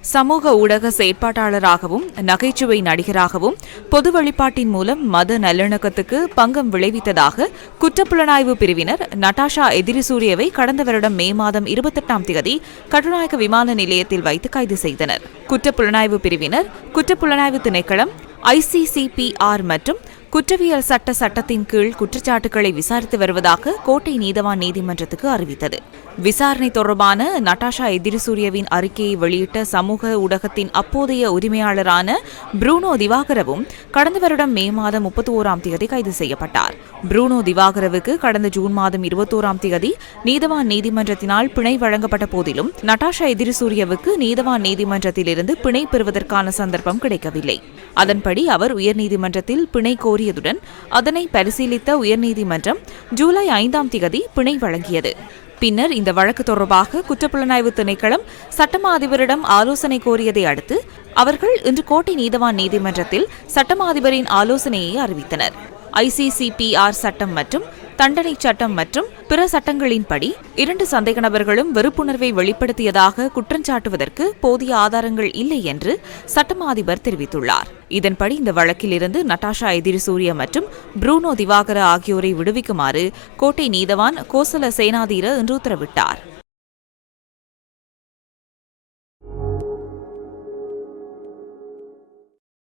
சமூக ஊடக செயற்பாட்டாளராகவும் நகைச்சுவை நடிகராகவும் பொது வழிபாட்டின் மூலம் மத நல்லிணக்கத்துக்கு பங்கம் விளைவித்ததாக குற்றப்புலனாய்வு பிரிவினர் நட்டாஷா எதிரிசூரியவை கடந்த வருடம் மே மாதம் இருபத்தெட்டாம் தேதி கட்டுநாயக்க விமான நிலையத்தில் வைத்து கைது செய்தனர். குற்றப்புலனாய்வு பிரிவினர் குற்றப்புலனாய்வு திணைக்களம் ஐசிசிபிஆர் மற்றும் குற்றவியல் சட்ட சட்டத்தின் கீழ் குற்றச்சாட்டுகளை விசாரித்து வருவதாக கோட்டை நீதவான் நீதிமன்றத்துக்கு அறிவித்தது. விசாரணை தொடர்பான நட்டாஷா எதிரிசூரியவின் அறிக்கையை வெளியிட்ட சமூக ஊடகத்தின் அப்போதைய உரிமையாளரான புரூனோ திவாகரவும் கடந்த வருடம் மே மாதம் முப்பத்தி ஓராம் தேதி கைது செய்யப்பட்டார். புரூனோ திவாகரவுக்கு கடந்த ஜூன் மாதம் இருபத்தோராம் தேதி நீதவான் நீதிமன்றத்தினால் பிணை வழங்கப்பட்ட போதிலும் நட்டாஷா எதிரிசூரியவுக்கு நீதவான் நீதிமன்றத்திலிருந்து பிணை பெறுவதற்கான சந்தர்ப்பம் கிடைக்கவில்லை. அதன்படி அவர் உயர்நீதிமன்றத்தில் பிணை கோரி கோரியதுடன் அதனை பரிசீலித்த உயர்நீதிமன்றம் ஜூலை ஐந்தாம் திகதி பிணை வழங்கியது. பின்னர் இந்த வழக்கு தொடர்பாக குற்றப்புலனாய்வு திணைக்களம் சட்டமா அதிபரிடம் ஆலோசனை கோரியதை அடுத்து அவர்கள் இன்று கோட்டை நீதவான் நீதிமன்றத்தில் சட்டமா அதிபரின் ஆலோசனையை அறிவித்தனர். ஐசிசிபிஆர் சட்டம் மற்றும் தண்டனை சட்டம் மற்றும் பிற சட்டங்களின்படி இரண்டு சந்தேக நபர்களும் வெறுப்புணர்வை வெளிப்படுத்தியதாக குற்றஞ்சாட்டுவதற்கு போதிய ஆதாரங்கள் இல்லை என்று சட்டமா அதிபர் தெரிவித்துள்ளார். இதன்படி இந்த வழக்கில் இருந்து நட்டாஷா எதிரிசூரிய மற்றும் ப்ரூனோ திவாகர ஆகியோரை விடுவிக்குமாறு கோட்டை நீதவான் கோசல சேனாதீர இன்று உத்தரவிட்டார்.